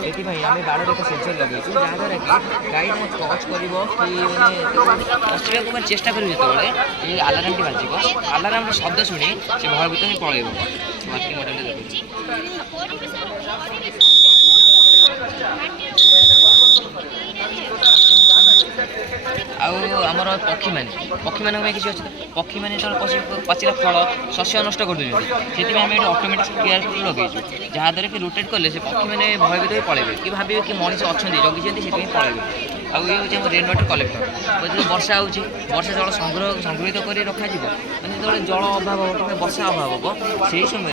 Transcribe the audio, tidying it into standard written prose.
ସେଥିପାଇଁ ଆମେ ବାଡ଼ରେ ସେନ୍ସର ଲଗେଇଛୁ ଯାହାଦ୍ୱାରା କି ଗାଈ ଟଚ୍ କରିବ କି ପଶିବାକୁ ମାନେ ଚେଷ୍ଟା କରିବ ଯେତେବେଳେ ଏଇ ଆଲାର୍ମଟି ବାଜିବ ଆଲାର୍ମର ଶବ୍ଦ ଶୁଣି ସେ ଭୟଭୀତ ହିଁ ପଳେଇବ। ମାର୍କିଂ ମଡ଼େଲରେ ଦେଖୁଛି। ଆଉ ଆମର ପକ୍ଷୀମାନଙ୍କ ପାଇଁ କିଛି ଅଛି ତ ପକ୍ଷୀମାନେ ଯେତେବେଳେ ପାଚିଲା ଫଳ ଶସ୍ୟ ନଷ୍ଟ କରିଦେଉଛନ୍ତି ସେଥିପାଇଁ ଆମେ ଏଠି ଅଟୋମେଟିକ୍ କେୟାରଫୁଲ୍ ଲଗେଇଛୁ ଯାହାଦ୍ୱାରା କି ରୋଟେଟ୍ କଲେ ସେ ପକ୍ଷୀମାନେ ଭୟଭୀତ ହୋଇ ପଳେଇବେ କି ଭାବିବେ କି ମଣିଷ ଅଛନ୍ତି ଜଗିଛନ୍ତି ସେଥିପାଇଁ ପଳେଇବେ। ଆଉ ଇଏ ହେଉଛି ଆମ ରେନ୍ ୱାଟର୍ କଲେକ୍ଟର। ଯେତେବେଳେ ବର୍ଷା ହେଉଛି ବର୍ଷା ଜଳ ସଂଗୃହିତ କରି ରଖାଯିବ ମାନେ ଯେତେବେଳେ ଜଳ ଅଭାବ ହେବ କିମ୍ବା ବର୍ଷା ଅଭାବ ହେବ ସେହି ସମୟରେ